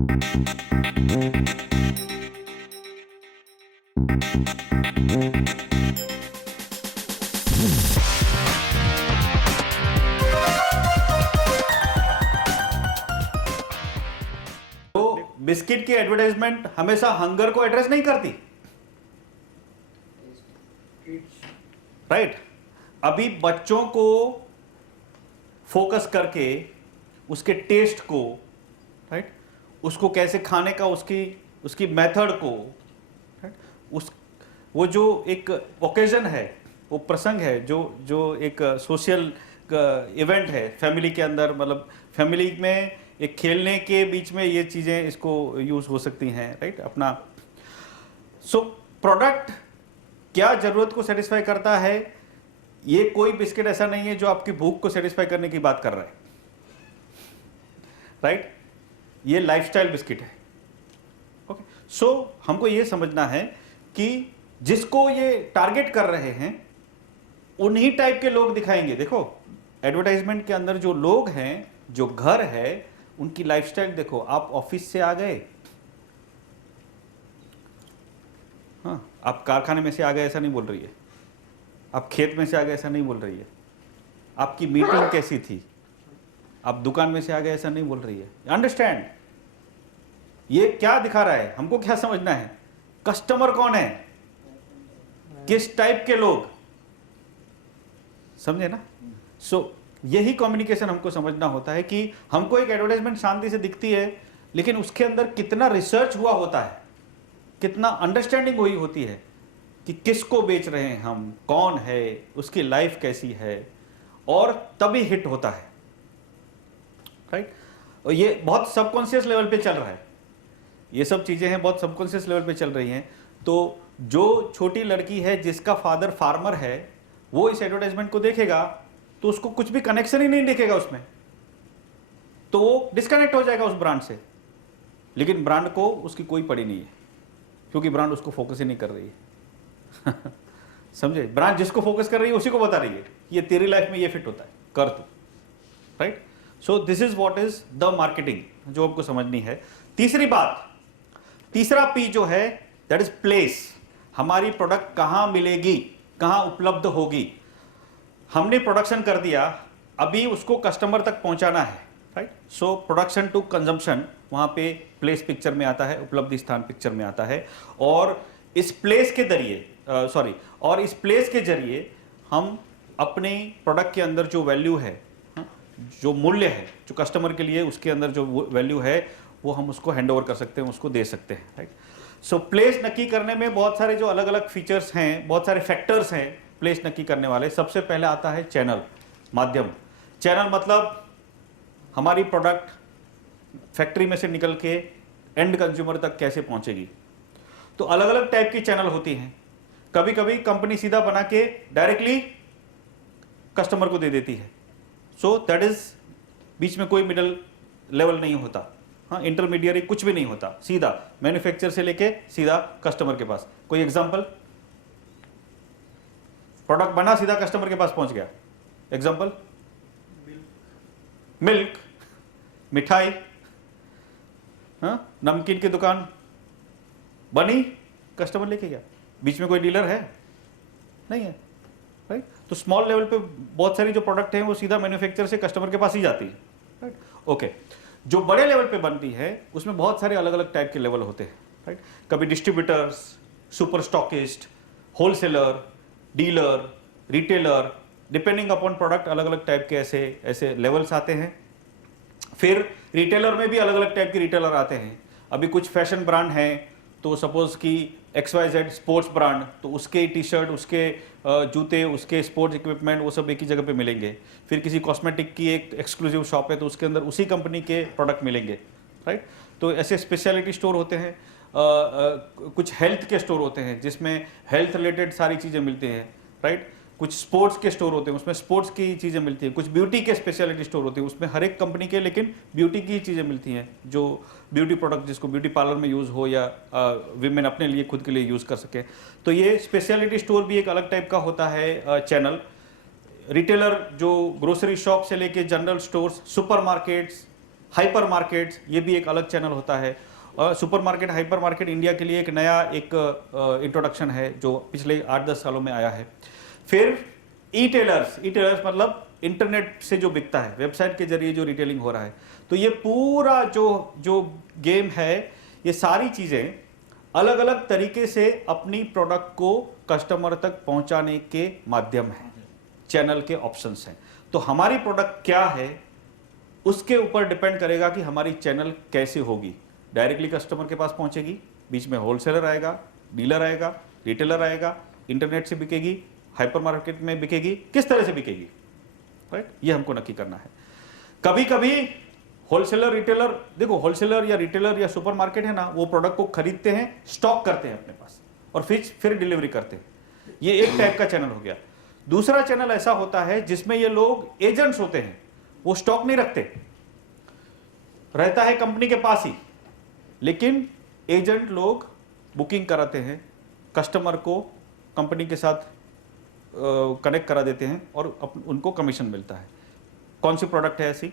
तो बिस्किट की एडवर्टाइजमेंट हमेशा हंगर को एड्रेस नहीं करती, राइट? अभी बच्चों को फोकस करके उसके टेस्ट को, राइट, उसको कैसे खाने का, उसकी मेथड को, राइट, वो जो एक ओकेजन है, वो प्रसंग है, जो एक सोशल इवेंट है फैमिली के अंदर, मतलब फैमिली में एक खेलने के बीच में ये चीज़ें इसको यूज़ हो सकती हैं, राइट? अपना प्रोडक्ट क्या ज़रूरत को सेटिस्फाई करता है? ये कोई बिस्किट ऐसा नहीं है जो आपकी भूख को सेटिस्फाई करने की बात कर रहा है, राइट? ये लाइफस्टाइल बिस्किट है। ओके, हमको ये समझना है कि जिसको ये टारगेट कर रहे हैं उन्हीं टाइप के लोग दिखाएंगे। देखो, एडवर्टाइजमेंट के अंदर जो लोग हैं, जो घर है, उनकी लाइफस्टाइल देखो। आप ऑफिस से आ गए, हाँ, आप कारखाने में से आ गए ऐसा नहीं बोल रही है, आप खेत में से आ गए ऐसा नहीं बोल रही है, आपकी मीटिंग कैसी थी, आप दुकान में से आ गए ऐसा नहीं बोल रही है। अंडरस्टैंड? ये क्या दिखा रहा है? हमको क्या समझना है? कस्टमर कौन है, किस टाइप के लोग, समझे ना? यही कम्युनिकेशन हमको समझना होता है कि हमको एक एडवर्टाइजमेंट शांति से दिखती है, लेकिन उसके अंदर कितना रिसर्च हुआ होता है, कितना अंडरस्टैंडिंग हुई होती है कि किसको बेच रहे हैं हम, कौन है, उसकी लाइफ कैसी है, और तभी हिट होता है, राइट? और ये बहुत सबकॉन्शियस लेवल पे चल रहा है, ये सब चीज़ें हैं बहुत सबकॉन्शियस लेवल पे चल रही हैं। तो जो छोटी लड़की है जिसका फादर फार्मर है, वो इस एडवर्टाइजमेंट को देखेगा तो उसको कुछ भी कनेक्शन ही नहीं दिखेगा उसमें, तो वो डिस्कनेक्ट हो जाएगा उस ब्रांड से। लेकिन ब्रांड को उसकी कोई पड़ी नहीं है, क्योंकि ब्रांड उसको फोकस ही नहीं कर रही है। समझे? ब्रांड जिसको फोकस कर रही है उसी को बता रही है ये तेरी लाइफ में ये फिट होता है, कर तू, right? So this is what is the marketing, जो आपको समझनी है। तीसरी बात, तीसरा पी जो है, दैट इज प्लेस। हमारी प्रोडक्ट कहां मिलेगी, कहां उपलब्ध होगी। हमने प्रोडक्शन कर दिया, अभी उसको कस्टमर तक पहुंचाना है, right? So production to consumption, वहां पे प्लेस पिक्चर में आता है, उपलब्धि स्थान पिक्चर में आता है। और इस प्लेस के जरिए और इस प्लेस के जरिए हम अपने प्रोडक्ट के अंदर जो वैल्यू है, जो मूल्य है, जो कस्टमर के लिए उसके अंदर जो वैल्यू है, वो हम उसको हैंड ओवर कर सकते हैं, उसको दे सकते हैं, राइट? सो प्लेस नक्की करने में बहुत सारे जो अलग अलग फीचर्स हैं, बहुत सारे फैक्टर्स हैं प्लेस नक्की करने वाले। सबसे पहले आता है चैनल, माध्यम। चैनल मतलब हमारी प्रोडक्ट फैक्ट्री में से निकल के एंड कंज्यूमर तक कैसे पहुंचेगी। तो अलग अलग टाइप की चैनल होती हैं। कभी कभी कंपनी सीधा बना के डायरेक्टली कस्टमर को दे देती है, सो दैट इज, बीच में कोई मिडल लेवल नहीं होता, हाँ, इंटरमीडिएट कुछ भी नहीं होता, सीधा मैन्युफैक्चर से लेके सीधा कस्टमर के पास। कोई एग्जांपल? प्रोडक्ट बना सीधा कस्टमर के पास पहुंच गया, एग्जांपल? मिल्क, मिठाई, हाँ, नमकीन की दुकान बनी, कस्टमर लेके गया, बीच में कोई डीलर है नहीं है, राइट? तो स्मॉल लेवल पे बहुत सारी जो प्रोडक्ट हैं वो सीधा मैन्युफैक्चर से कस्टमर के पास ही जाती है, राइट? ओके। जो बड़े लेवल पे बनती है उसमें बहुत सारे अलग अलग टाइप के लेवल होते हैं, राइट? कभी distributors, super stockist, wholesaler, dealer, retailer, depending upon product अलग अलग टाइप के ऐसे लेवल्स आते हैं। फिर रिटेलर में भी अलग अलग टाइप के रिटेलर आते हैं। अभी कुछ फैशन ब्रांड हैं, तो सपोज कि XYZ स्पोर्ट्स ब्रांड, तो उसके टी शर्ट, उसके जूते, उसके स्पोर्ट्स इक्विपमेंट, वो सब एक ही जगह पे मिलेंगे। फिर किसी कॉस्मेटिक की एक एक्सक्लूसिव शॉप है, तो उसके अंदर उसी कंपनी के प्रोडक्ट मिलेंगे, राइट? तो ऐसे स्पेशलिटी स्टोर होते हैं। कुछ हेल्थ के स्टोर होते हैं जिसमें हेल्थ रिलेटेड सारी चीज़ें मिलती हैं, राइट? कुछ स्पोर्ट्स के स्टोर होते हैं, उसमें स्पोर्ट्स की चीज़ें मिलती हैं। कुछ ब्यूटी के स्पेशलिटी स्टोर होते हैं, उसमें हर एक कंपनी के लेकिन ब्यूटी की चीज़ें मिलती हैं, जो ब्यूटी प्रोडक्ट जिसको ब्यूटी पार्लर में यूज़ हो या विमेन अपने लिए खुद के लिए यूज़ कर सके। तो ये स्पेशलिटी स्टोर भी एक अलग टाइप का होता है चैनल। रिटेलर जो ग्रोसरी शॉप से लेके general stores, super markets, hyper markets, ये भी एक अलग चैनल होता है। Super market, hyper market India के लिए एक नया एक इंट्रोडक्शन है जो पिछले 8-10 सालों में आया है। फिर ई टेलर्स मतलब इंटरनेट से जो बिकता है, वेबसाइट के जरिए जो रिटेलिंग हो रहा है। तो ये पूरा जो गेम है, ये सारी चीज़ें अलग अलग तरीके से अपनी प्रोडक्ट को कस्टमर तक पहुंचाने के माध्यम है, चैनल के ऑप्शंस हैं। तो हमारी प्रोडक्ट क्या है उसके ऊपर डिपेंड करेगा कि हमारी चैनल कैसे होगी। डायरेक्टली कस्टमर के पास पहुंचेगी, बीच में होलसेलर आएगा, डीलर आएगा, रिटेलर आएगा, इंटरनेट से बिकेगी, हाइपर मार्केट में बिकेगी, किस तरह से बिकेगी, राइट? ये हमको नक्की करना है। कभी कभी होलसेलर रिटेलर, देखो होलसेलर या रिटेलर या सुपर मार्केट है ना, वो प्रोडक्ट को खरीदते हैं, स्टॉक करते हैं अपने पास और फिर डिलीवरी करते हैं। ये एक टाइप का चैनल हो गया। दूसरा चैनल ऐसा होता है जिसमें ये लोग एजेंट्स होते हैं, वो स्टॉक नहीं रखते, रहता है कंपनी के पास ही, लेकिन एजेंट लोग बुकिंग कराते हैं, कस्टमर को कंपनी के साथ कनेक्ट करा देते हैं और उनको कमीशन मिलता है। कौन सी प्रोडक्ट है ऐसी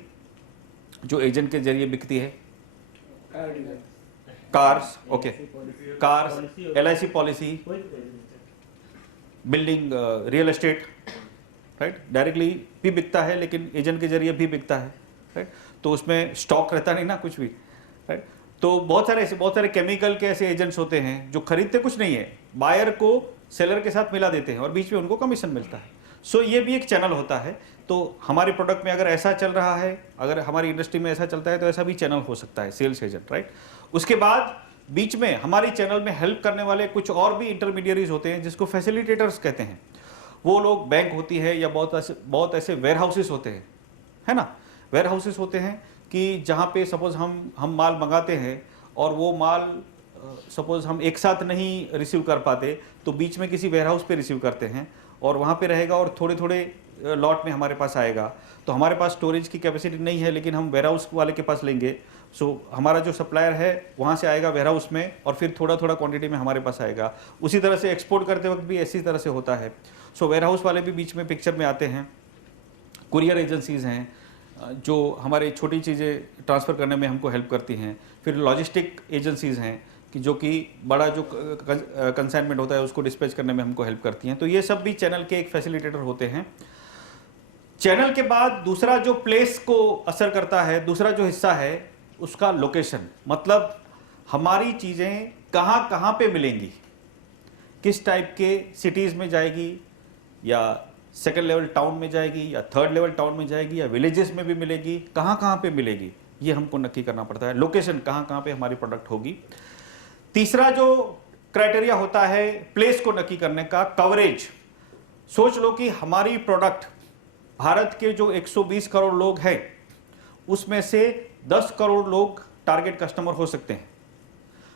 जो एजेंट के जरिए बिकती है? Cars, okay, cars, LIC policy, building, real estate, right? Directly भी बिकता है लेकिन एजेंट के जरिए भी बिकता है, राइट? तो उसमें स्टॉक रहता नहीं ना कुछ भी, राइट? तो बहुत सारे केमिकल के ऐसे एजेंट्स होते हैं जो खरीदते कुछ नहीं है, बायर को सेलर के साथ मिला देते हैं और बीच में उनको कमीशन मिलता है। सो ये भी एक चैनल होता है। तो हमारे प्रोडक्ट में अगर ऐसा चल रहा है, अगर हमारी इंडस्ट्री में ऐसा चलता है, तो ऐसा भी चैनल हो सकता है, सेल्स एजेंट, राइट? उसके बाद बीच में हमारी चैनल में हेल्प करने वाले कुछ और भी इंटरमीडियरीज होते हैं जिसको फैसिलिटेटर्स कहते हैं। वो लोग, बैंक होती है या बहुत ऐसे वेयर हाउसेस होते हैं, है ना? वेयर हाउसेस होते हैं कि जहाँ पे सपोज हम माल मंगाते हैं और वो माल सपोज हम एक साथ नहीं रिसीव कर पाते, तो बीच में किसी वेयर हाउस पे रिसीव करते हैं और वहाँ पे रहेगा और थोड़े थोड़े लॉट में हमारे पास आएगा। तो हमारे पास स्टोरेज की कैपेसिटी नहीं है, लेकिन हम वेयर हाउस वाले के पास लेंगे। सो हमारा जो सप्लायर है वहाँ से आएगा वेयर हाउस में और फिर थोड़ा थोड़ा क्वांटिटी में हमारे पास आएगा। उसी तरह से एक्सपोर्ट करते वक्त भी ऐसी तरह से होता है। सो वेयर हाउस वाले भी बीच में पिक्चर में आते हैं। कुरियर एजेंसीज हैं जो हमारे छोटी चीज़ें ट्रांसफ़र करने में हमको हेल्प करती हैं। फिर लॉजिस्टिक एजेंसीज़ हैं कि जो कि बड़ा जो कंसाइनमेंट होता है उसको डिस्पैच करने में हमको हेल्प करती हैं। तो ये सब भी चैनल के एक फैसिलिटेटर होते हैं। चैनल के बाद दूसरा जो प्लेस को असर करता है, दूसरा जो हिस्सा है उसका लोकेशन, मतलब हमारी चीज़ें कहाँ कहाँ पे मिलेंगी, किस टाइप के सिटीज़ में जाएगी, या सेकेंड लेवल टाउन में जाएगी, या थर्ड लेवल टाउन में जाएगी, या विलेजेस में भी मिलेगी, कहाँ कहाँ पे मिलेगी, ये हमको नक्की करना पड़ता है। लोकेशन कहाँ कहाँ पे हमारी प्रोडक्ट होगी। तीसरा जो क्राइटेरिया होता है प्लेस को नक्की करने का, कवरेज। सोच लो कि हमारी प्रोडक्ट भारत के जो 120 करोड़ लोग हैं उसमें से 10 करोड़ लोग टारगेट कस्टमर हो सकते हैं।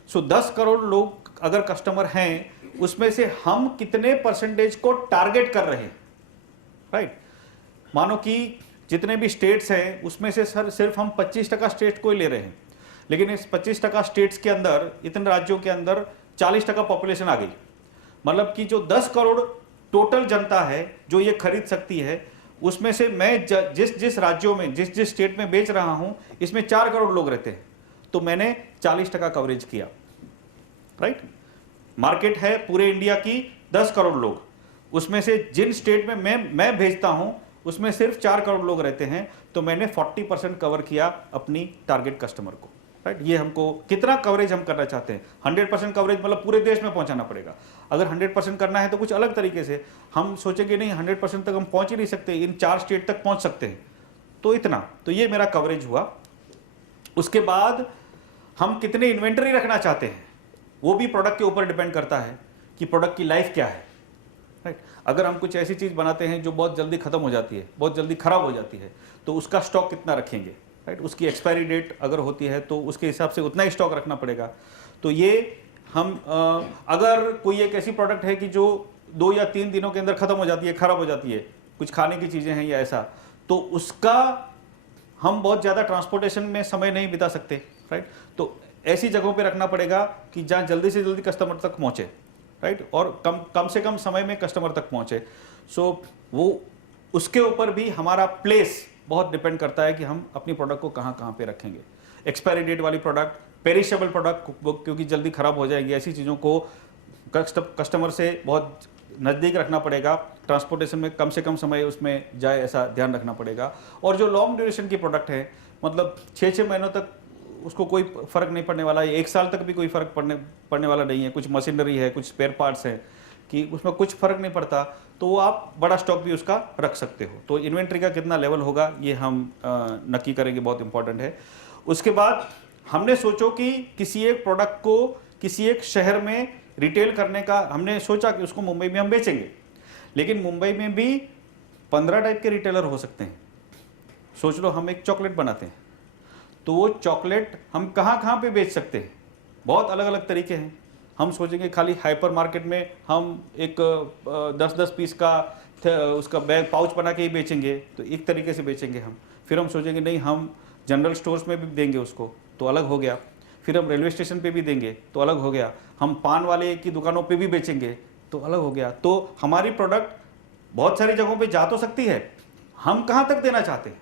सो 10 करोड़ लोग अगर कस्टमर हैं, उसमें से हम कितने परसेंटेज को टारगेट कर रहे हैं, राइट? मानो कि जितने भी स्टेट्स हैं उसमें से सर सिर्फ हम 25% स्टेट को ही ले रहे हैं, लेकिन इस 25% स्टेट्स के अंदर, इतने राज्यों के अंदर 40% पॉपुलेशन आ गई। मतलब कि जो 10 करोड़ टोटल जनता है जो ये खरीद सकती है, उसमें से मैं जिस राज्यों में, जिस स्टेट में बेच रहा हूं, इसमें 4 करोड़ लोग रहते हैं, तो मैंने 40% कवरेज किया, राइट? मार्केट है पूरे इंडिया की 10 करोड़ लोग, उसमें से जिन स्टेट में मैं भेजता हूं उसमें सिर्फ 4 करोड़ लोग रहते हैं, तो मैंने 40% कवर किया अपनी टारगेट कस्टमर को, राइट? ये हमको कितना कवरेज हम करना चाहते हैं। 100% कवरेज मतलब पूरे देश में पहुंचाना पड़ेगा। अगर 100% करना है तो कुछ अलग तरीके से हम सोचेंगे, नहीं 100% तक हम पहुंच ही नहीं सकते, इन 4 स्टेट तक पहुंच सकते हैं, तो इतना, तो ये मेरा कवरेज हुआ। उसके बाद हम कितने इन्वेंटरी रखना चाहते हैं, वो भी प्रोडक्ट के ऊपर डिपेंड करता है कि प्रोडक्ट की लाइफ क्या है, राइट? अगर हम कुछ ऐसी चीज़ बनाते हैं जो बहुत जल्दी खत्म हो जाती है, बहुत जल्दी खराब हो जाती है, तो उसका स्टॉक कितना रखेंगे, राइट? उसकी एक्सपायरी डेट अगर होती है तो उसके हिसाब से उतना ही स्टॉक रखना पड़ेगा। तो ये हम अगर कोई एक ऐसी प्रोडक्ट है कि जो 2 या 3 दिनों के अंदर खत्म हो जाती है, खराब हो जाती है, कुछ खाने की चीज़ें हैं या ऐसा, तो उसका हम बहुत ज़्यादा ट्रांसपोर्टेशन में समय नहीं बिता सकते, राइट? तो ऐसी जगहों पे रखना पड़ेगा कि जहाँ जल्दी से जल्दी कस्टमर तक पहुँचे, राइट? और कम से कम समय में कस्टमर तक पहुँचे। सो वो उसके ऊपर भी हमारा प्लेस बहुत डिपेंड करता है कि हम अपनी प्रोडक्ट को कहाँ कहाँ पे रखेंगे। एक्सपायरी डेट वाली प्रोडक्ट, पेरिशेबल प्रोडक्ट क्योंकि जल्दी खराब हो जाएगी, ऐसी चीज़ों को कस्टमर से बहुत नज़दीक रखना पड़ेगा, ट्रांसपोर्टेशन में कम से कम समय उसमें जाए ऐसा ध्यान रखना पड़ेगा। और जो लॉन्ग ड्यूरेशन की प्रोडक्ट है, मतलब 6-6 महीनों तक उसको कोई फ़र्क नहीं पड़ने वाला है, 1 साल तक भी कोई फ़र्क पड़ने वाला नहीं है। कुछ मशीनरी है, कुछ स्पेयर पार्ट्स हैं कि उसमें कुछ फ़र्क नहीं पड़ता, तो वो आप बड़ा स्टॉक भी उसका रख सकते हो। तो इन्वेंट्री का कितना लेवल होगा ये हम नक्की करेंगे, बहुत इंपॉर्टेंट है। उसके बाद हमने सोचो कि किसी एक प्रोडक्ट को किसी एक शहर में रिटेल करने का, हमने सोचा कि उसको मुंबई में हम बेचेंगे, लेकिन मुंबई में भी 15 टाइप के रिटेलर हो सकते हैं। सोच लो हम एक चॉकलेट बनाते हैं, तो वो चॉकलेट हम कहाँ कहाँ पे बेच सकते हैं, बहुत अलग अलग तरीके हैं। हम सोचेंगे खाली हाइपर मार्केट में हम एक 10-10 पीस का उसका बैग पाउच बना के ही बेचेंगे, तो एक तरीके से बेचेंगे हम। फिर हम सोचेंगे नहीं, हम जनरल स्टोर्स में भी देंगे उसको, तो अलग हो गया। फिर हम रेलवे स्टेशन पे भी देंगे, तो अलग हो गया। हम पान वाले की दुकानों पे भी बेचेंगे, तो अलग हो गया। तो हमारी प्रोडक्ट बहुत सारी जगहों पे जा तो सकती है, हम कहाँ तक देना चाहते हैं,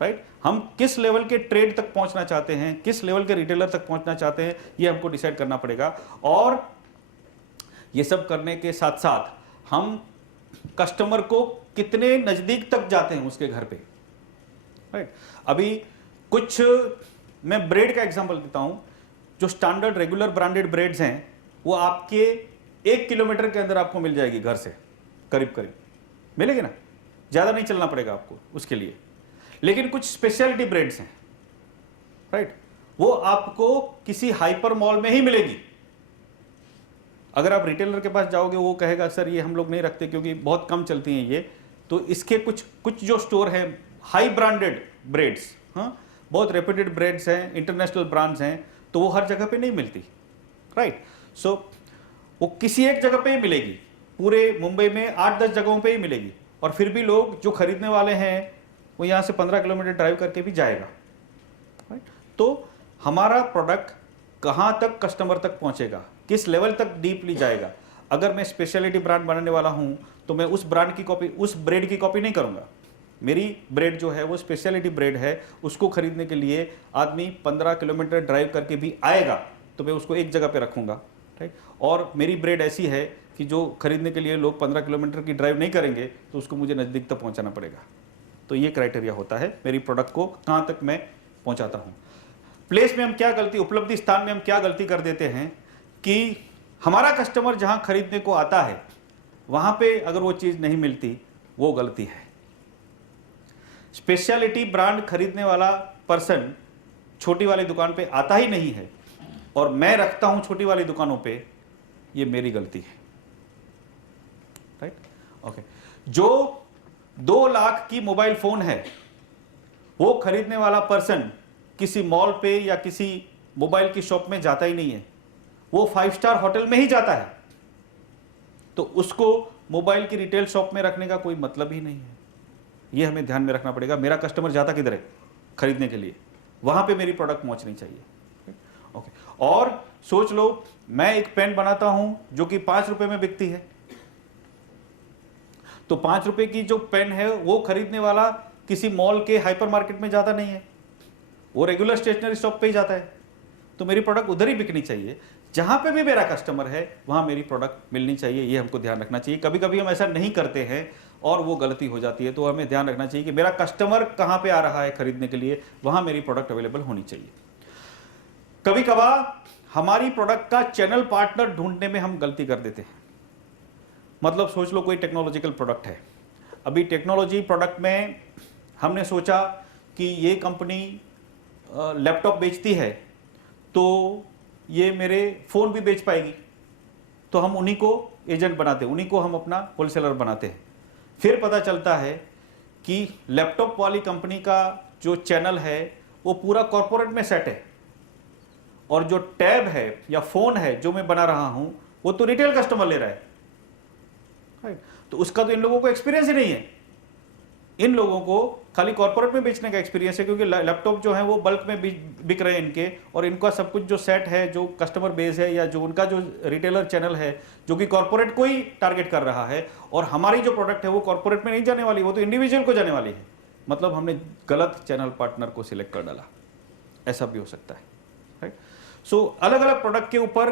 राइट? हम किस लेवल के ट्रेड तक पहुंचना चाहते हैं, किस लेवल के रिटेलर तक पहुंचना चाहते हैं, ये हमको डिसाइड करना पड़ेगा। और ये सब करने के साथ साथ हम कस्टमर को कितने नज़दीक तक जाते हैं उसके घर पे, राइट? अभी कुछ मैं ब्रेड का एग्जांपल देता हूं। जो स्टैंडर्ड रेगुलर ब्रांडेड ब्रेड्स हैं, वो आपके 1 किलोमीटर के अंदर आपको मिल जाएगी, घर से करीब करीब मिलेगी ना, ज़्यादा नहीं चलना पड़ेगा आपको उसके लिए। लेकिन कुछ स्पेशलिटी ब्रेड्स हैं, राइट, वो आपको किसी हाइपर मॉल में ही मिलेगी। अगर आप रिटेलर के पास जाओगे, वो कहेगा सर ये हम लोग नहीं रखते क्योंकि बहुत कम चलती हैं ये। तो इसके कुछ जो स्टोर हैं हाई ब्रांडेड ब्रेड्स, हाँ, बहुत रेप्यूटेड ब्रेड्स हैं, इंटरनेशनल ब्रांड्स हैं, तो वो हर जगह पे नहीं मिलती, राइट? सो वो किसी एक जगह पे ही मिलेगी, पूरे मुंबई में 8-10 जगहों पे ही मिलेगी। और फिर भी लोग जो खरीदने वाले हैं वो यहाँ से 15 किलोमीटर ड्राइव करके भी जाएगा, राइट? तो हमारा प्रोडक्ट कहाँ तक कस्टमर तक पहुँचेगा, किस लेवल तक डीपली जाएगा। अगर मैं स्पेशलिटी ब्रांड बनाने वाला हूँ, तो मैं उस ब्रांड की कॉपी, उस ब्रेड की कॉपी नहीं करूँगा। मेरी ब्रेड जो है वो स्पेशलिटी ब्रेड है, उसको खरीदने के लिए आदमी 15 किलोमीटर ड्राइव करके भी आएगा, तो मैं उसको एक जगह पे रखूँगा, राइट? और मेरी ब्रेड ऐसी है कि जो खरीदने के लिए लोग 15 किलोमीटर की ड्राइव नहीं करेंगे, तो उसको मुझे नज़दीक तक पहुँचाना पड़ेगा। तो ये क्राइटेरिया होता है मेरी प्रोडक्ट को कहाँ तक मैं पहुँचाता हूँ। प्लेस में हम क्या गलती, उपलब्धि स्थान में हम क्या गलती कर देते हैं कि हमारा कस्टमर जहाँ खरीदने को आता है, वहाँ पे अगर वो चीज़ नहीं मिलती, वो गलती है। स्पेशलिटी ब्रांड खरीदने वाला पर्सन छोटी वाली दुकान पे आता ही नहीं है, और मैं रखता हूं छोटी वाली दुकानों पे, ये मेरी गलती है, राइट? ओके। जो 2 लाख की मोबाइल फोन है, वो खरीदने वाला पर्सन किसी मॉल पे या किसी मोबाइल की शॉप में जाता ही नहीं है, वो 5 स्टार होटल में ही जाता है। तो उसको मोबाइल की रिटेल शॉप में रखने का कोई मतलब ही नहीं है। ये हमें ध्यान में रखना पड़ेगा। मेरा कस्टमर जाता किधर है खरीदने के लिए, वहां पे मेरी प्रोडक्ट पहुंचनी चाहिए, ओके। और सोच लो, मैं एक पेन बनाता हूं जो कि 5 रुपए में बिकती है, तो 5 रुपए की जो पेन है वो खरीदने वाला किसी मॉल के हाइपर मार्केट में जाता नहीं है, वो रेगुलर स्टेशनरी शॉप पे ही जाता है। तो मेरी प्रोडक्ट उधर ही बिकनी चाहिए, जहां पे भी मेरा कस्टमर है वहां मेरी प्रोडक्ट मिलनी चाहिए। ये हमको ध्यान रखना चाहिए। कभी कभी हम ऐसा नहीं करते हैं और वो गलती हो जाती है, तो हमें ध्यान रखना चाहिए कि मेरा कस्टमर कहां पे आ रहा है खरीदने के लिए, वहां मेरी प्रोडक्ट अवेलेबल होनी चाहिए। कभी कभार हमारी प्रोडक्ट का चैनल पार्टनर ढूंढने में हम गलती कर देते हैं। मतलब सोच लो कोई टेक्नोलॉजिकल प्रोडक्ट है, अभी टेक्नोलॉजी प्रोडक्ट में हमने सोचा कि ये कंपनी लैपटॉप बेचती है, तो ये मेरे फ़ोन भी बेच पाएगी, तो हम उन्हीं को एजेंट बनाते हैं, उन्हीं को हम अपना होलसेलर बनाते हैं। फिर पता चलता है कि लैपटॉप वाली कंपनी का जो चैनल है वो पूरा कॉर्पोरेट में सेट है, और जो टैब है या फ़ोन है जो मैं बना रहा हूँ वो तो रिटेल कस्टमर ले रहा है, राइट? तो उसका तो इन लोगों को एक्सपीरियंस ही नहीं है। इन लोगों को खाली कॉर्पोरेट में बेचने का एक्सपीरियंस है, क्योंकि लैपटॉप जो है वो बल्क में बिक रहे हैं इनके, और इनका सब कुछ जो सेट है, जो कस्टमर बेस है या जो उनका जो रिटेलर चैनल है जो कि कॉर्पोरेट को ही टारगेट कर रहा है। और हमारी जो प्रोडक्ट है वो कॉर्पोरेट में नहीं जाने वाली, वो तो इंडिविजुअल को जाने वाली है। मतलब हमने गलत चैनल पार्टनर को सिलेक्ट कर डाला, ऐसा भी हो सकता है, राइट। सो अलग अलग प्रोडक्ट के ऊपर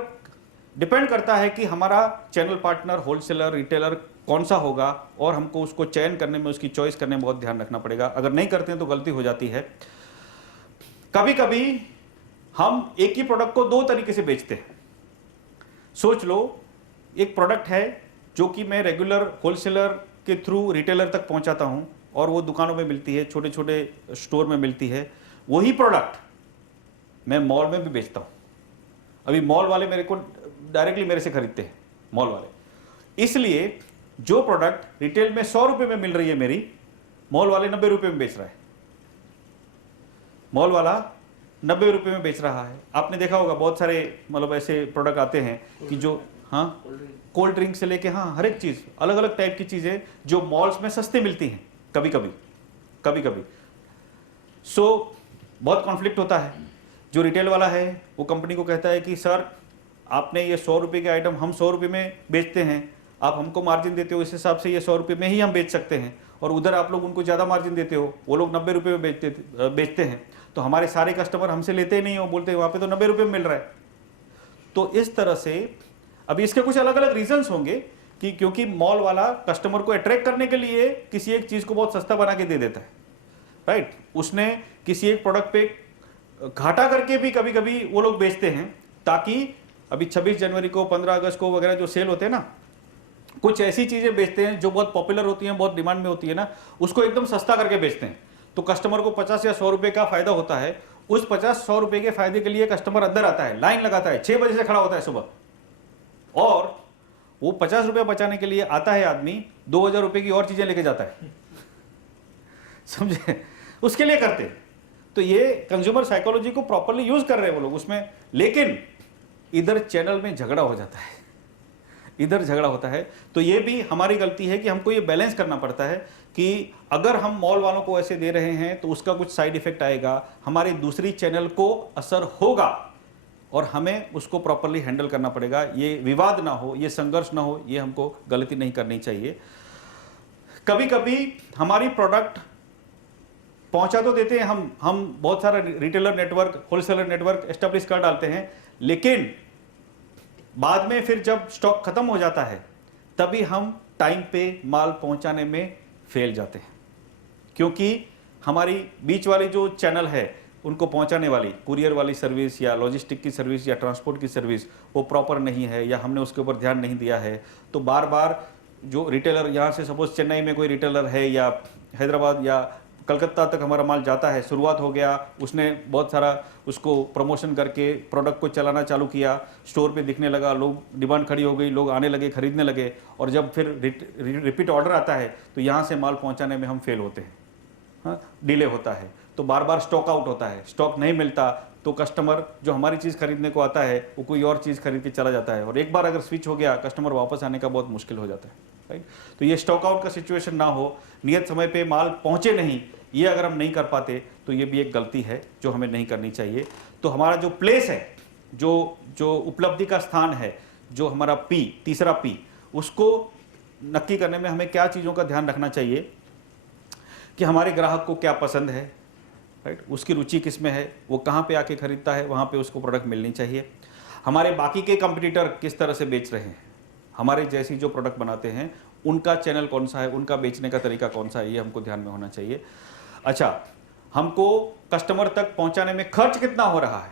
डिपेंड करता है कि हमारा चैनल पार्टनर, होलसेलर, रिटेलर कौन सा होगा, और हमको उसको चयन करने में, उसकी चॉइस करने में बहुत ध्यान रखना पड़ेगा। अगर नहीं करते हैं तो गलती हो जाती है। कभी कभी हम एक ही प्रोडक्ट को दो तरीके से बेचते हैं। सोच लो, एक प्रोडक्ट है जो कि मैं रेगुलर होलसेलर के थ्रू रिटेलर तक पहुंचाता हूं और वो दुकानों में मिलती है, छोटे छोटे स्टोर में मिलती है। वही प्रोडक्ट मैं मॉल में भी बेचता हूं। अभी मॉल वाले मेरे को डायरेक्टली मेरे से खरीदते हैं, मॉल वाले। इसलिए जो प्रोडक्ट रिटेल में 100 रुपए में मिल रही है मेरी, मॉल वाले 90 रुपए में बेच रहा है। मॉल वाला 90 रुपए में बेच रहा है। आपने देखा होगा बहुत सारे मतलब ऐसे प्रोडक्ट आते हैं कि जो, हाँ, कोल्ड ड्रिंक से लेके, हाँ, हर एक चीज, अलग अलग टाइप की चीजें जो मॉल्स में सस्ते मिलती हैं कभी कभी। सो बहुत कॉन्फ्लिक्ट होता है। जो रिटेल वाला है वो कंपनी को कहता है कि सर, आपने ये 100 रुपए के आइटम हम 100 रुपए में बेचते हैं, आप हमको मार्जिन देते हो, इस हिसाब से ये 100 रुपए में ही हम बेच सकते हैं, और उधर आप लोग उनको ज़्यादा मार्जिन देते हो, वो लोग 90 रुपए में बेचते हैं, तो हमारे सारे कस्टमर हमसे लेते ही नहीं हो, बोलते हैं वहाँ पे तो 90 रुपए में मिल रहा है। तो इस तरह से अभी इसके कुछ अलग अलग रीजंस होंगे कि क्योंकि मॉल वाला कस्टमर को अट्रैक्ट करने के लिए किसी एक चीज़ को बहुत सस्ता बना के दे देता है, राइट। उसने किसी एक प्रोडक्ट पे घाटा करके भी कभी कभी वो लोग बेचते हैं, ताकि अभी 26 जनवरी को, 15 अगस्त को वगैरह जो सेल होते हैं ना, कुछ ऐसी चीजें बेचते हैं जो बहुत पॉपुलर होती हैं, बहुत डिमांड में होती है ना, उसको एकदम सस्ता करके बेचते हैं। तो कस्टमर को 50 या 100 रुपए का फायदा होता है। उस 50-100 रुपए के फायदे के लिए कस्टमर अंदर आता है, लाइन लगाता है, 6 बजे से खड़ा होता है सुबह, और वो 50 रुपए बचाने के लिए आता है आदमी, 2000 रुपए की और चीजें लेके जाता है। समझे, उसके लिए करते हैं। तो ये कंज्यूमर साइकोलॉजी को प्रॉपर्ली यूज कर रहे हैं वो लोग उसमें। लेकिन इधर चैनल में झगड़ा हो जाता है, इधर झगड़ा होता है। तो ये भी हमारी गलती है कि हमको ये बैलेंस करना पड़ता है कि अगर हम मॉल वालों को ऐसे दे रहे हैं तो उसका कुछ साइड इफेक्ट आएगा, हमारी दूसरी चैनल को असर होगा, और हमें उसको प्रॉपर्ली हैंडल करना पड़ेगा। ये विवाद ना हो, ये संघर्ष ना हो, ये हमको गलती नहीं करनी चाहिए। कभी कभी हमारी प्रोडक्ट पहुंचा तो देते हैं हम बहुत सारा retailer network, wholesaler network establish कर डालते हैं, लेकिन बाद में फिर जब स्टॉक खत्म हो जाता है तभी हम टाइम पे माल पहुंचाने में फेल जाते हैं, क्योंकि हमारी बीच वाली जो चैनल है, उनको पहुंचाने वाली कुरियर वाली सर्विस या लॉजिस्टिक की सर्विस या ट्रांसपोर्ट की सर्विस वो प्रॉपर नहीं है, या हमने उसके ऊपर ध्यान नहीं दिया है। तो बार बार जो रिटेलर, यहाँ से सपोज चेन्नई में कोई रिटेलर है या हैदराबाद या कलकत्ता तक हमारा माल जाता है, शुरुआत हो गया, उसने बहुत सारा उसको प्रमोशन करके प्रोडक्ट को चलाना चालू किया, स्टोर पे दिखने लगा, लोग डिमांड खड़ी हो गई, लोग आने लगे, खरीदने लगे, और जब फिर रिपीट ऑर्डर आता है तो यहाँ से माल पहुँचाने में हम फेल होते हैं, हाँ, डिले होता है। तो बार बार स्टॉक आउट होता है, स्टॉक नहीं मिलता, तो कस्टमर जो हमारी चीज़ खरीदने को आता है वो कोई और चीज़ खरीद के चला जाता है, और एक बार अगर स्विच हो गया, कस्टमर वापस आने का बहुत मुश्किल हो जाता है, राइट। तो ये स्टॉक आउट का सिचुएशन ना हो, नियत समय पे माल पहुंचे नहीं, ये अगर हम नहीं कर पाते तो ये भी एक गलती है जो हमें नहीं करनी चाहिए। तो हमारा जो प्लेस है, जो उपलब्धि का स्थान है, जो हमारा पी, तीसरा पी, उसको नक्की करने में हमें क्या चीज़ों का ध्यान रखना चाहिए कि हमारे ग्राहक को क्या पसंद है, राइट, उसकी रुचि किस में है, वो कहाँ पे आके खरीदता है, वहाँ पे उसको प्रोडक्ट मिलनी चाहिए। हमारे बाकी के कंपटीटर किस तरह से बेच रहे हैं, हमारे जैसी जो प्रोडक्ट बनाते हैं उनका चैनल कौन सा है, उनका बेचने का तरीका कौन सा है, ये हमको ध्यान में होना चाहिए। अच्छा, हमको कस्टमर तक पहुंचाने में खर्च कितना हो रहा है,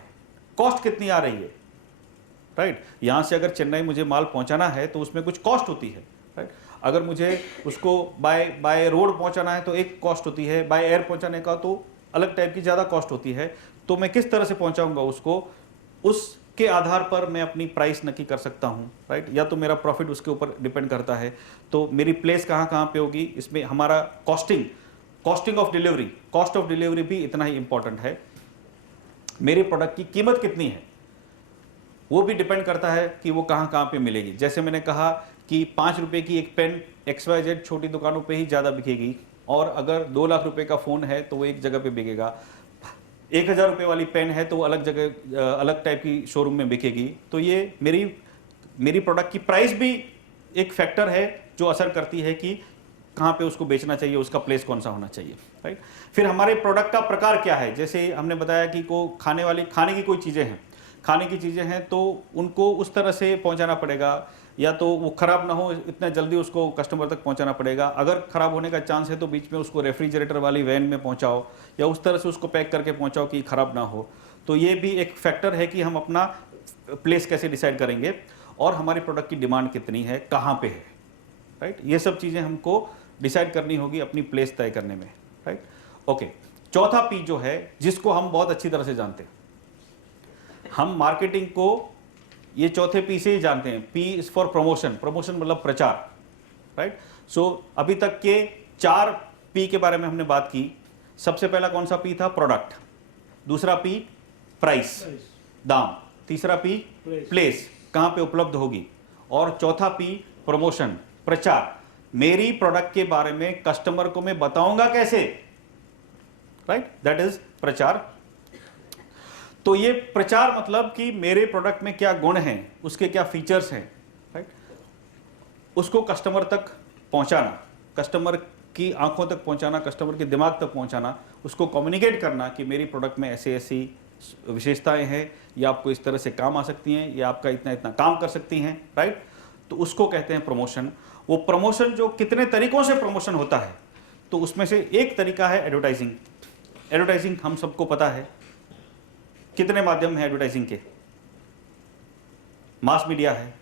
कॉस्ट कितनी आ रही है, राइट। यहां से अगर चेन्नई मुझे माल पहुंचाना है तो उसमें कुछ कॉस्ट होती है, राइट। अगर मुझे उसको बाय रोड पहुंचाना है तो एक कॉस्ट होती है, बाय एयर पहुंचाने का तो अलग टाइप की ज़्यादा कॉस्ट होती है। तो मैं किस तरह से पहुंचाऊंगा उसको, उसके आधार पर मैं अपनी प्राइस नक्की कर सकता हूं, राइट, या तो मेरा प्रॉफिट उसके ऊपर डिपेंड करता है। तो मेरी प्लेस कहाँ पे होगी, इसमें हमारा costing of delivery, cost of delivery भी इतना ही इंपॉर्टेंट है। मेरे प्रोडक्ट की कीमत कितनी है वो भी डिपेंड करता है कि वो कहाँ पे मिलेगी। जैसे मैंने कहा कि 5 रुपए की एक पेन XYZ छोटी दुकानों पे ही ज़्यादा बिकेगी, और अगर 2 लाख रुपए का फ़ोन है तो वो एक जगह पे बिकेगा। 1000 रुपये वाली पेन है तो वो अलग जगह, अलग टाइप की शोरूम में बिकेगी। तो ये मेरी प्रोडक्ट की प्राइस भी एक फैक्टर है जो असर करती है कि कहाँ पे उसको बेचना चाहिए, उसका प्लेस कौन सा होना चाहिए, राइट। फिर हमारे प्रोडक्ट का प्रकार क्या है, जैसे हमने बताया कि को खाने की कोई चीज़ें हैं, खाने की चीज़ें हैं तो उनको उस तरह से पहुंचाना पड़ेगा, या तो वो ख़राब ना हो इतना जल्दी उसको कस्टमर तक पहुंचाना पड़ेगा, अगर ख़राब होने का चांस है तो बीच में उसको रेफ्रिजरेटर वाली वैन में पहुंचाओ या उस तरह से उसको पैक करके पहुंचाओ कि ख़राब ना हो। तो ये भी एक फैक्टर है कि हम अपना प्लेस कैसे डिसाइड करेंगे और हमारी प्रोडक्ट की डिमांड कितनी है, कहाँ पे है, राइट। ये सब चीज़ें हमको डिसाइड करनी होगी अपनी प्लेस तय करने में, राइट। ओके, चौथा पी जो है जिसको हम बहुत अच्छी तरह से जानते हैं, हम मार्केटिंग को ये चौथे पी से ही जानते हैं। P is for promotion, promotion मतलब प्रचार, राइट। सो अभी तक के 4 पी के बारे में हमने बात की। सबसे पहला कौन सा पी था, प्रोडक्ट, दूसरा पी प्राइस, दाम, तीसरा पी प्लेस, कहां पे उपलब्ध होगी, और चौथा पी प्रमोशन, प्रचार, मेरी प्रोडक्ट के बारे में कस्टमर को मैं बताऊंगा कैसे, राइट, दैट इज प्रचार। तो ये प्रचार मतलब कि मेरे प्रोडक्ट में क्या गुण हैं, उसके क्या फीचर्स हैं, राइट, उसको कस्टमर तक पहुंचाना, कस्टमर की आंखों तक पहुंचाना, कस्टमर के दिमाग तक पहुंचाना, उसको कम्युनिकेट करना कि मेरी प्रोडक्ट में ऐसे ऐसी विशेषताएं हैं, या आपको इस तरह से काम आ सकती हैं, या आपका इतना इतना काम कर सकती हैं, राइट। तो उसको कहते हैं प्रमोशन। वो प्रमोशन जो कितने तरीकों से प्रमोशन होता है, तो उसमें से एक तरीका है एडवर्टाइजिंग। एडवर्टाइजिंग हम सबको पता है, कितने माध्यम हैं एडवर्टाइजिंग के, मास मीडिया है,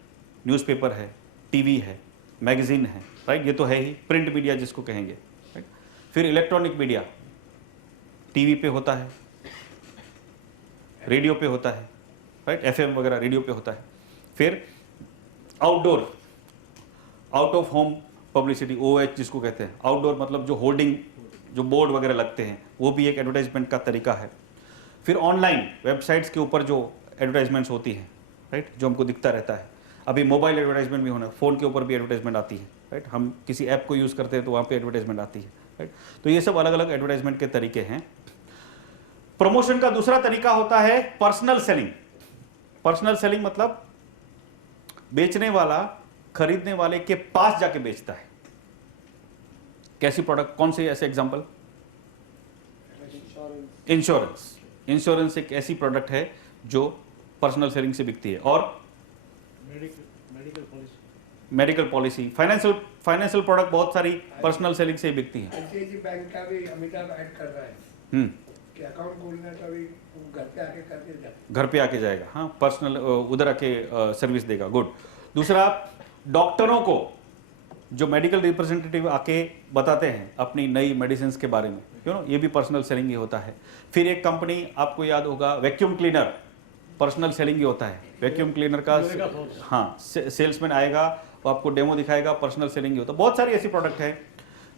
न्यूज़पेपर है, टीवी है, मैगजीन है, राइट, ये तो है ही, प्रिंट मीडिया जिसको कहेंगे, राइट। फिर इलेक्ट्रॉनिक मीडिया, टीवी पे होता है, रेडियो पे होता है, राइट, एफएम वगैरह रेडियो पे होता है। फिर outdoor, out of home publicity, OH जिसको कहते हैं, आउटडोर मतलब जो होर्डिंग, जो बोर्ड वगैरह लगते हैं, वो भी एक एडवर्टाइजमेंट का तरीका है। फिर ऑनलाइन वेबसाइट्स के ऊपर जो एडवर्टाइजमेंट्स होती हैं, राइट, जो हमको दिखता रहता है। अभी मोबाइल एडवर्टाइजमेंट भी होना, फ़ोन के ऊपर भी एडवर्टाइजमेंट आती है, राइट, हम किसी ऐप को यूज़ करते हैं तो वहाँ पे एडवर्टाइजमेंट आती है, राइट। तो ये सब अलग अलग एडवर्टाइजमेंट के तरीके हैं। प्रमोशन का दूसरा तरीका होता है पर्सनल सेलिंग। पर्सनल सेलिंग मतलब बेचने वाला खरीदने वाले के पास जाके बेचता है। कैसी प्रोडक्ट, कौन से ऐसे एग्जांपल, इंश्योरेंस। इंश्योरेंस एक ऐसी प्रोडक्ट है जो पर्सनल सेलिंग से बिकती है। और मेडिकल पॉलिसी, फाइनेंशियल प्रोडक्ट बहुत सारी पर्सनल सेलिंग से ही बिकती है। ICICI बैंक का भी अमिताभ ऐड कर रहा है कि अकाउंट खोलना का भी घर पे आके करके जाए, घर पे आके जाएगा, हाँ, पर्सनल उधर आके सर्विस देगा, गुड। दूसरा, डॉक्टरों को जो मेडिकल रिप्रेजेंटेटिव आके बताते हैं अपनी नई मेडिसिन के बारे में, ये भी पर्सनल सेलिंग ही होता है। फिर एक कंपनी, आपको याद होगा, वैक्यूम क्लीनर, पर्सनल सेलिंग ही होता है। वैक्यूम क्लीनर का, हाँ, सेल्समैन आएगा, वो आपको डेमो दिखाएगा, पर्सनल सेलिंग ही होता है। बहुत सारी ऐसी प्रोडक्ट है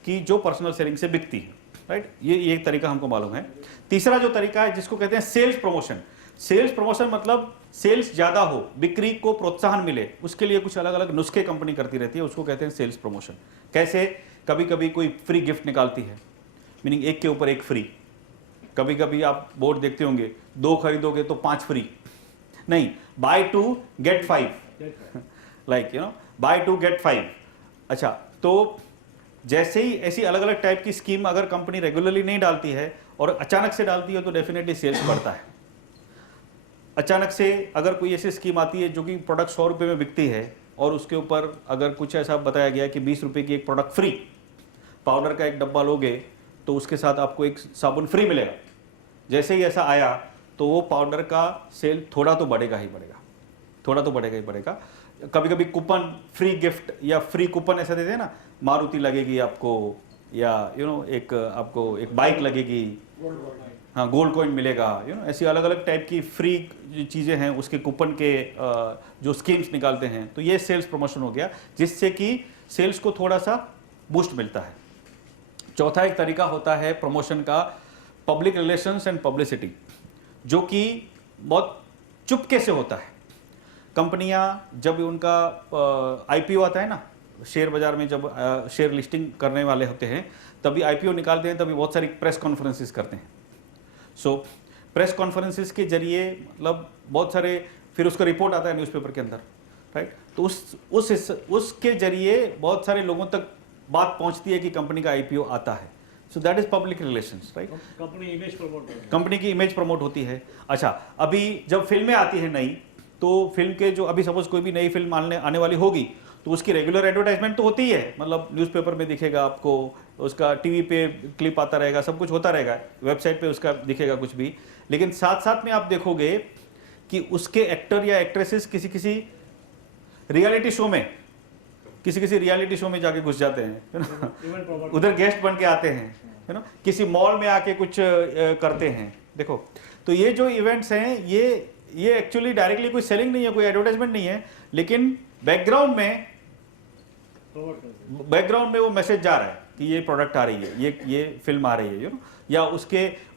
कि जो पर्सनल सेलिंग से बिकती है, राइट। ये एक तरीका हमको मालूम है। तीसरा जो तरीका है जिसको कहते हैं सेल्स प्रमोशन। सेल्स प्रमोशन मतलब सेल्स ज़्यादा हो, बिक्री को प्रोत्साहन मिले, उसके लिए कुछ अलग अलग नुस्खे कंपनी करती रहती है, उसको कहते हैं सेल्स प्रमोशन। कैसे, कभी कभी कोई फ्री गिफ्ट निकालती है, मीनिंग एक के ऊपर एक फ्री। कभी कभी आप बोर्ड देखते होंगे, 2 खरीदोगे तो 5 फ्री, नहीं, buy 2 get 5, like buy 2 get 5। अच्छा, तो जैसे ही ऐसी अलग अलग टाइप की स्कीम अगर कंपनी रेगुलरली नहीं डालती है और अचानक से डालती है तो डेफिनेटली सेल्स बढ़ता है। अचानक से अगर कोई ऐसी स्कीम आती है जो कि प्रोडक्ट 100 रुपये में बिकती है और उसके ऊपर अगर कुछ ऐसा बताया गया कि 20 रुपये की एक प्रोडक्ट फ्री, पाउडर का एक डब्बा लोगे तो उसके साथ आपको एक साबुन फ्री मिलेगा, जैसे ही ऐसा आया तो वो पाउडर का सेल थोड़ा तो बढ़ेगा ही बढ़ेगा, थोड़ा तो बढ़ेगा ही बढ़ेगा। कभी कभी कूपन, फ्री गिफ्ट या फ्री कूपन ऐसा देते हैं ना, मारुति लगेगी आपको, या एक आपको एक बाइक लगेगी, हाँ, गोल्ड कॉइन मिलेगा, ऐसी अलग अलग टाइप की फ्री चीज़ें हैं, उसके कूपन के जो स्कीम्स निकालते हैं। तो ये सेल्स प्रमोशन हो गया, जिससे कि सेल्स को थोड़ा सा बूस्ट मिलता है। चौथा एक तरीका होता है प्रमोशन का पब्लिक रिलेशंस एंड पब्लिसिटी, जो कि बहुत चुपके से होता है। कंपनियां जब उनका IPO आता है ना, शेयर बाजार में जब शेयर लिस्टिंग करने वाले होते हैं, तभी IPO निकालते हैं, तभी बहुत सारी प्रेस कॉन्फ्रेंसेस करते हैं। सो प्रेस कॉन्फ्रेंसेस के जरिए मतलब बहुत सारे, फिर उसका रिपोर्ट आता है न्यूज़पेपर के अंदर, राइट। तो उसके जरिए बहुत सारे लोगों तक बात पहुंचती है कि कंपनी का आईपीओ आता है। So that is public relations, right. Company image promote है, कंपनी की इमेज प्रमोट होती है। अच्छा, अभी जब फिल्में आती है नई, तो फिल्म के जो अभी सपोज कोई भी नई फिल्म आने वाली होगी तो उसकी रेगुलर एडवर्टाइजमेंट तो होती ही है, मतलब न्यूज़पेपर में दिखेगा आपको, उसका टीवी पे क्लिप आता रहेगा, सब कुछ होता रहेगा, वेबसाइट पे उसका दिखेगा कुछ भी। लेकिन साथ साथ में आप देखोगे कि उसके एक्टर या एक्ट्रेसेस किसी किसी रियलिटी शो में जाके घुस जाते हैं, है ना, इवेंट प्रमोट उधर गेस्ट बन के आते हैं, है ना, किसी मॉल में आके कुछ करते हैं। देखो, तो ये जो इवेंट्स हैं ये एक्चुअली डायरेक्टली कोई सेलिंग नहीं है, कोई एडवर्टाइजमेंट नहीं है, लेकिन बैकग्राउंड प्रमोट करते हैं। में वो मैसेज जा रहा है कि ये प्रोडक्ट आ रही है, ये फिल्म आ रही है, यू नो, या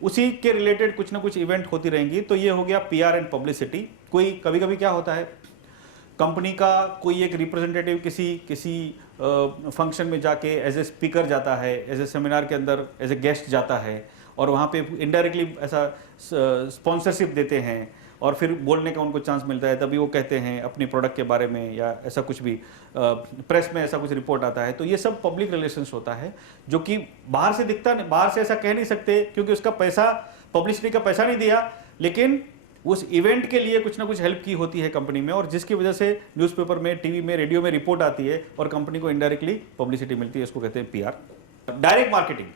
उसी के रिलेटेड कुछ ना कुछ इवेंट होती रहेंगी। तो ये हो गया पीआर एंड पब्लिसिटी। कोई कभी कभी क्या होता है, कंपनी का कोई एक रिप्रेजेंटेटिव किसी फंक्शन में जाके एज ए स्पीकर जाता है, एज ए सेमिनार के अंदर एज ए गेस्ट जाता है, और वहाँ पे इनडायरेक्टली ऐसा स्पॉन्सरशिप देते हैं, और फिर बोलने का उनको चांस मिलता है, तभी वो कहते हैं अपनी प्रोडक्ट के बारे में, या ऐसा कुछ भी प्रेस में ऐसा कुछ रिपोर्ट आता है। तो ये सब पब्लिक रिलेशंस होता है, जो कि बाहर से दिखता नहीं, बाहर से ऐसा कह नहीं सकते क्योंकि उसका पैसा, पब्लिसिटी का पैसा नहीं दिया, लेकिन उस इवेंट के लिए कुछ ना कुछ हेल्प की होती है कंपनी में, और जिसकी वजह से न्यूज़पेपर में, टीवी में, रेडियो में रिपोर्ट आती है और कंपनी को इनडायरेक्टली पब्लिसिटी मिलती है। इसको कहते हैं पीआर। Direct marketing.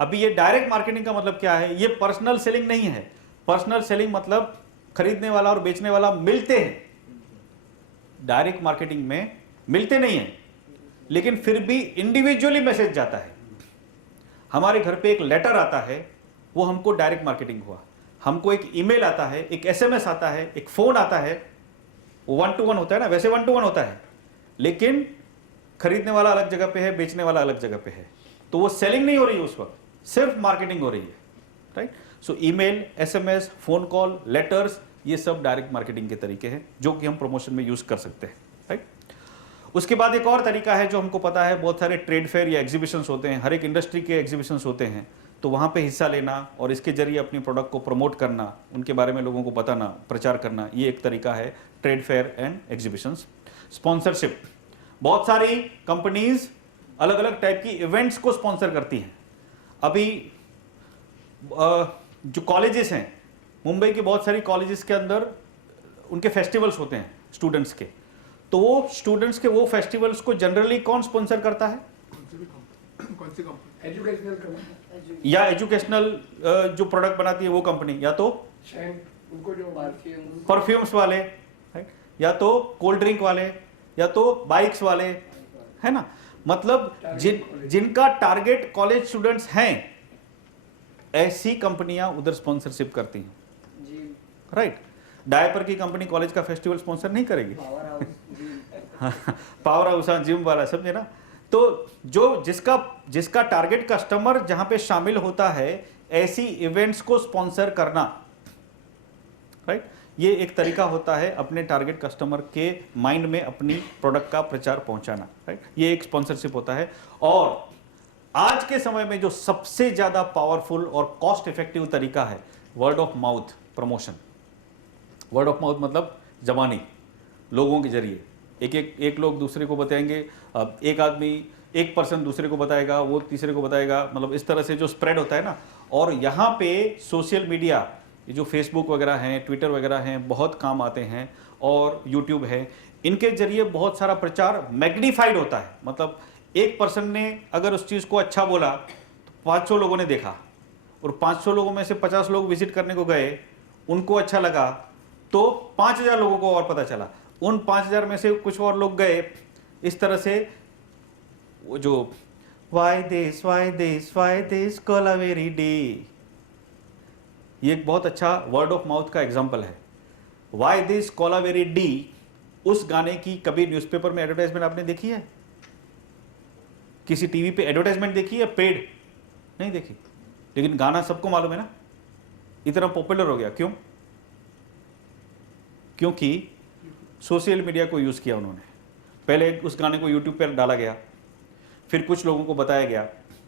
अभी ये डायरेक्ट मार्केटिंग का मतलब क्या है? ये पर्सनल सेलिंग नहीं है। पर्सनल सेलिंग मतलब खरीदने वाला और बेचने वाला मिलते हैं, डायरेक्ट मार्केटिंग में मिलते नहीं है, लेकिन फिर भी इंडिविजुअली मैसेज जाता है। हमारे घर पे एक लेटर आता है, वो हमको डायरेक्ट मार्केटिंग हुआ। हमको एक ईमेल आता है, एक एसएमएस आता है, एक फोन आता है, वो 1-to-1 होता है ना, वैसे 1-to-1 होता है, लेकिन खरीदने वाला अलग जगह पे है, बेचने वाला अलग जगह पे है। तो वो सेलिंग नहीं हो रही है उस वक्त, सिर्फ मार्केटिंग हो रही है, राइट। सो email, SMS, phone call, letters, ये सब डायरेक्ट मार्केटिंग के तरीके हैं जो कि हम प्रमोशन में यूज कर सकते हैं, राइट। उसके बाद एक और तरीका है जो हमको पता है, बहुत सारे ट्रेड फेयर या एग्जीबिशंस होते हैं, हर एक इंडस्ट्री के एग्जीबिशंस होते हैं, तो वहाँ पे हिस्सा लेना और इसके जरिए अपनी प्रोडक्ट को प्रमोट करना, उनके बारे में लोगों को बताना, प्रचार करना, ये एक तरीका है trade fair and exhibitions. Sponsorship, बहुत सारी कंपनीज अलग अलग टाइप की इवेंट्स को स्पॉन्सर करती हैं। अभी जो कॉलेजेस हैं, मुंबई के बहुत सारी कॉलेजेस के अंदर उनके फेस्टिवल्स होते हैं स्टूडेंट्स के, तो वो स्टूडेंट्स के वो फेस्टिवल्स को जनरली कौन स्पॉन्सर करता है? कौन सी कंपनी? एजुकेशनल कंपनी या एजुकेशनल जो प्रोडक्ट बनाती है वो कंपनी, या तो उनको जो परफ्यूम्स वाले, राइट, या तो कोल्ड ड्रिंक वाले, या तो बाइक्स वाले, है ना। मतलब जिनका टारगेट कॉलेज स्टूडेंट्स हैं, ऐसी कंपनियां उधर स्पॉन्सरशिप करती हैं, राइट। डायपर की कंपनी कॉलेज का फेस्टिवल स्पॉन्सर नहीं करेगी, पावर हाउस, जिम वाला, समझे ना। तो जो जिसका टारगेट कस्टमर जहां पे शामिल होता है, ऐसी इवेंट्स को स्पॉन्सर करना, राइट, ये एक तरीका होता है अपने टारगेट कस्टमर के माइंड में अपनी प्रोडक्ट का प्रचार पहुंचाना, राइट। ये एक स्पॉन्सरशिप होता है। और आज के समय में जो सबसे ज्यादा पावरफुल और कॉस्ट इफेक्टिव तरीका है, word of mouth promotion. Word of mouth मतलब जबानी, लोगों के जरिए एक लोग दूसरे को बताएंगे, एक आदमी, एक पर्सन दूसरे को बताएगा, वो तीसरे को बताएगा, मतलब इस तरह से जो स्प्रेड होता है ना। और यहाँ पे सोशल मीडिया, ये जो फेसबुक वगैरह हैं, ट्विटर वगैरह हैं, बहुत काम आते हैं, और यूट्यूब है, इनके जरिए बहुत सारा प्रचार मैग्नीफाइड होता है। मतलब एक पर्सन ने अगर उस चीज़ को अच्छा बोला तो 500 लोगों ने देखा, और 500 लोगों में से 50 लोग विजिट करने को गए, उनको अच्छा लगा, तो 5000 लोगों को और पता चला, उन 5000 में से कुछ और लोग गए। इस तरह से वो जो why this कोलावेरी डे, ये एक बहुत अच्छा वर्ड ऑफ माउथ का एग्जाम्पल है। why this कोलावेरी डी, उस गाने की कभी न्यूज़पेपर में एडवर्टाइजमेंट आपने देखी है? किसी टीवी पे एडवर्टाइजमेंट देखी है पेड? नहीं देखी, लेकिन गाना सबको मालूम है ना, इतना पॉपुलर हो गया। क्यों? क्योंकि सोशल मीडिया को यूज़ किया उन्होंने। पहले उस गाने को यूट्यूब पर डाला गया, फिर कुछ लोगों को बताया गया,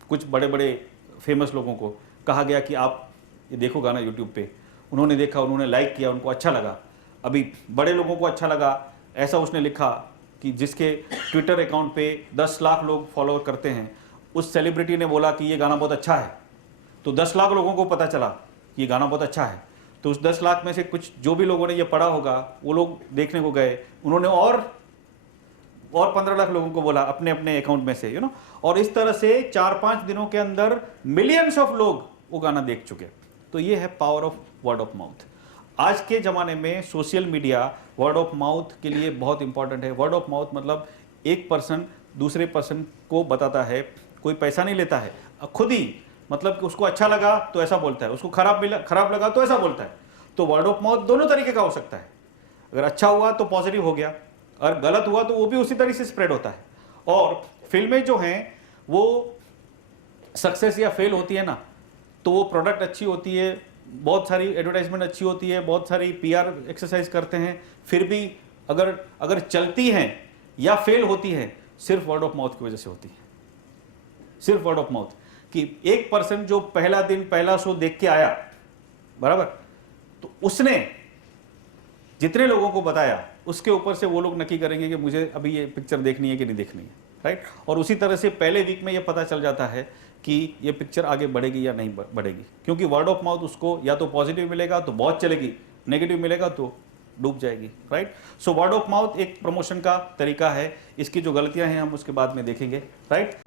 कुछ बड़े बड़े फेमस लोगों को कहा गया कि आप ये देखो गाना यूट्यूब पे। उन्होंने देखा, उन्होंने लाइक किया, उनको अच्छा लगा। अभी बड़े लोगों को अच्छा लगा, ऐसा उसने लिखा कि जिसके ट्विटर अकाउंट पे 10 लाख लोग फॉलो करते हैं, उस सेलिब्रिटी ने बोला कि ये गाना बहुत अच्छा है, तो 10 लाख लोगों को पता चला कि ये गाना बहुत अच्छा है। तो उस 10 लाख में से कुछ जो भी लोगों ने ये पढ़ा होगा, वो लोग देखने को गए, उन्होंने और 15 लाख लोगों को बोला अपने अपने अकाउंट में से, और इस तरह से 4-5 दिनों के अंदर मिलियंस ऑफ लोग वो गाना देख चुके। तो ये है power of word of mouth. आज के ज़माने में social media word of mouth के लिए बहुत इंपॉर्टेंट है। वर्ड ऑफ माउथ मतलब एक पर्सन दूसरे पर्सन को बताता है, कोई पैसा नहीं लेता है, खुद ही, मतलब कि उसको अच्छा लगा तो ऐसा बोलता है, उसको खराब लगा तो ऐसा बोलता है। तो वर्ड ऑफ माउथ दोनों तरीके का हो सकता है। अगर अच्छा हुआ तो पॉजिटिव हो गया, और गलत हुआ तो वो भी उसी तरीके से स्प्रेड होता है। और फिल्में जो हैं वो सक्सेस या फेल होती है ना, तो वो प्रोडक्ट अच्छी होती है, बहुत सारी एडवर्टाइजमेंट अच्छी होती है, बहुत सारी पीआर एक्सरसाइज करते हैं, फिर भी अगर चलती हैं या फेल होती है, सिर्फ वर्ड ऑफ माउथ की वजह से होती है। सिर्फ वर्ड ऑफ माउथ कि एक पर्सन जो पहला दिन पहला शो देख के आया, बराबर, तो उसने जितने लोगों को बताया, उसके ऊपर से वो लोग नक्की करेंगे कि मुझे अभी ये पिक्चर देखनी है कि नहीं देखनी है, राइट। और उसी तरह से पहले वीक में ये पता चल जाता है कि ये पिक्चर आगे बढ़ेगी या नहीं बढ़ेगी, क्योंकि वर्ड ऑफ माउथ उसको या तो पॉजिटिव मिलेगा तो बहुत चलेगी, नेगेटिव मिलेगा तो डूब जाएगी, right. So word of mouth एक प्रमोशन का तरीका है। इसकी जो गलतियां हैं हम उसके बाद में देखेंगे, राइट।